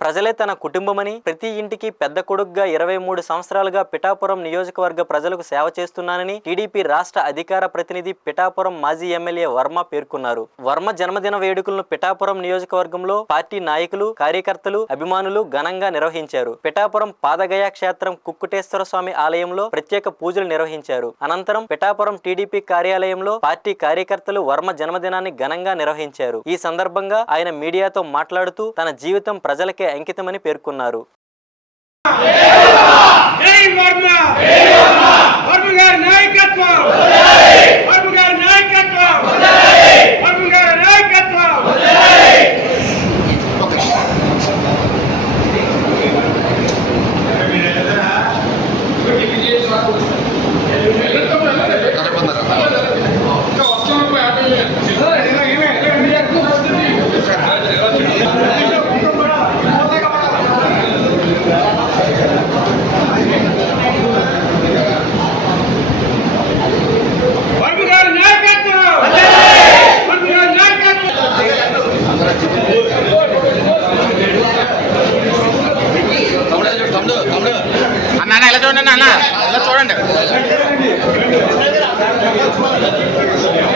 ప్రజలే తన కుటుంబమని, ప్రతి ఇంటికి పెద్ద కొడుకుగా 23 సంవత్సరాలుగా పిఠాపురం నియోజకవర్గ ప్రజలకు సేవ చేస్తున్నానని టీడీపీ రాష్ట్ర అధికార ప్రతినిధి పిఠాపురం మాజీ ఎమ్మెల్యే వర్మ పేర్కొన్నారు. వర్మ జన్మదిన వేడుకలను పిఠాపురం నియోజకవర్గంలో పార్టీ నాయకులు, కార్యకర్తలు, అభిమానులు ఘనంగా నిర్వహించారు. పిఠాపురం పాదగయ క్షేత్రం కుక్కుటేశ్వర స్వామి ఆలయంలో ప్రత్యేక పూజలు నిర్వహించారు. అనంతరం పిఠాపురం టీడీపీ కార్యాలయంలో పార్టీ కార్యకర్తలు వర్మ జన్మదినాన్ని ఘనంగా నిర్వహించారు. ఈ సందర్భంగా ఆయన మీడియాతో మాట్లాడుతూ తన జీవితం ప్రజలకే అంకితమని పేర్కొన్నారు. అన్న ఎలా చూడండి, అన్న ఎలా చూడండి.